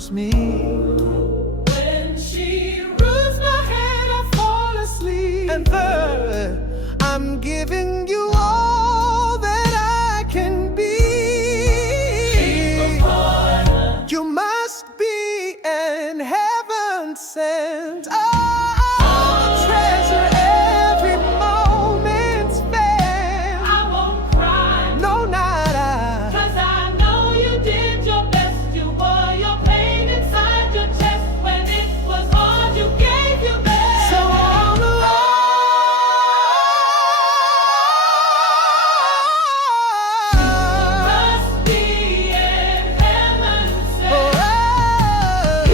comforts me. When she rubs my head, I fall asleep. And third, I'm giving you all that I can be. You must be an heaven sent. I'll treasure every moment spent. I won't cry, no, not I. 'Cause I know you did your best. You wore your pain inside your chest. When it was hard, you gave your best. So on the you must be in heaven sent.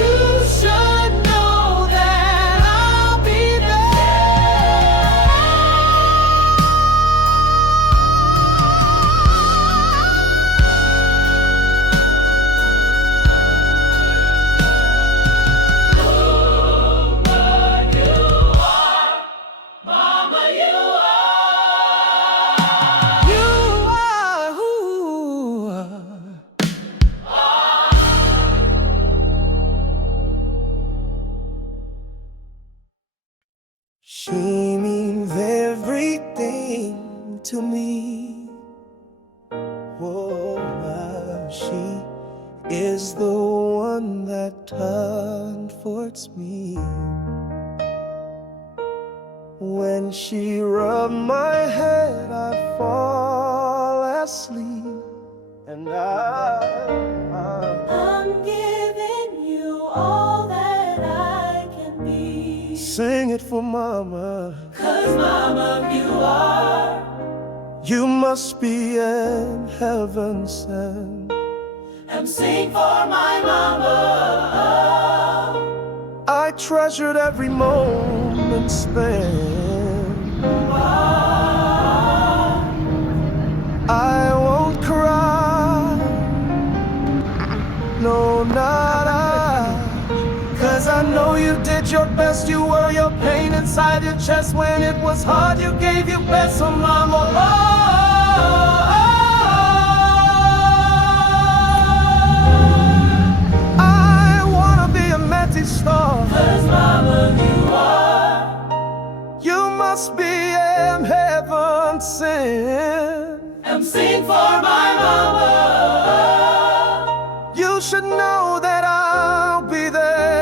You should know that I'll be Mama, you are who she means everything to me. Oh, she is the one that comforts me. When she rubs my head, I fall asleep. And I'm giving you all that I can be. Sing it for Mama. 'Cause Mama, you must be in heaven sent. And sing for my Mama. I treasured every moment spent. I won't cry, no, not I. 'Cause I know you did your best. You wore your pain inside your chest. When it was hard, you gave your best. So Mama, I wanna be a Matty star. 'Cause Mama, you must be in heaven sent. And sing for my Mama. You should know that I'll be there.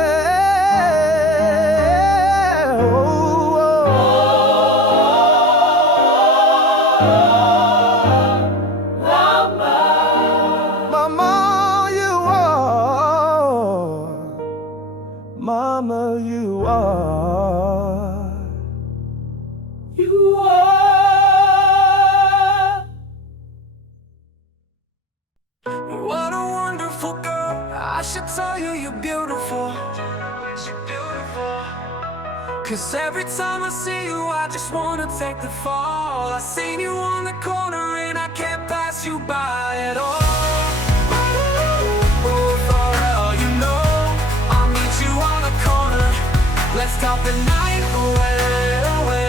Mama, Mama, you are. Mama, you are. You are. What a wonderful girl. I should tell you you're beautiful. You're beautiful. 'Cause every time I see you, I just wanna take the fall. I seen you on the corner and I can't pass you by at all. Oh, Farrell, you know I'll meet you on the corner. Let's talk the night away.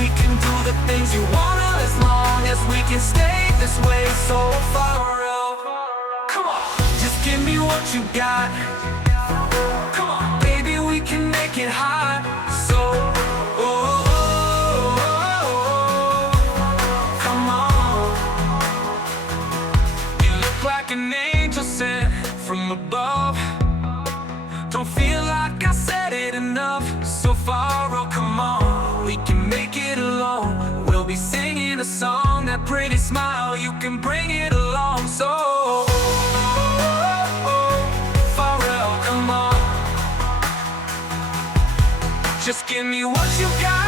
We can do the things you wanna as long as we can stay this way. So Farrell, come on, just give me what you got. Come on, baby, we can make it hot. So, come on. You look like an angel sent from above. Don't feel like I said it enough. So Farrell, come on, we can make it alone. We'll be singing a song, that pretty smile, you can bring it along. So Farrell, come on, just give me what you got.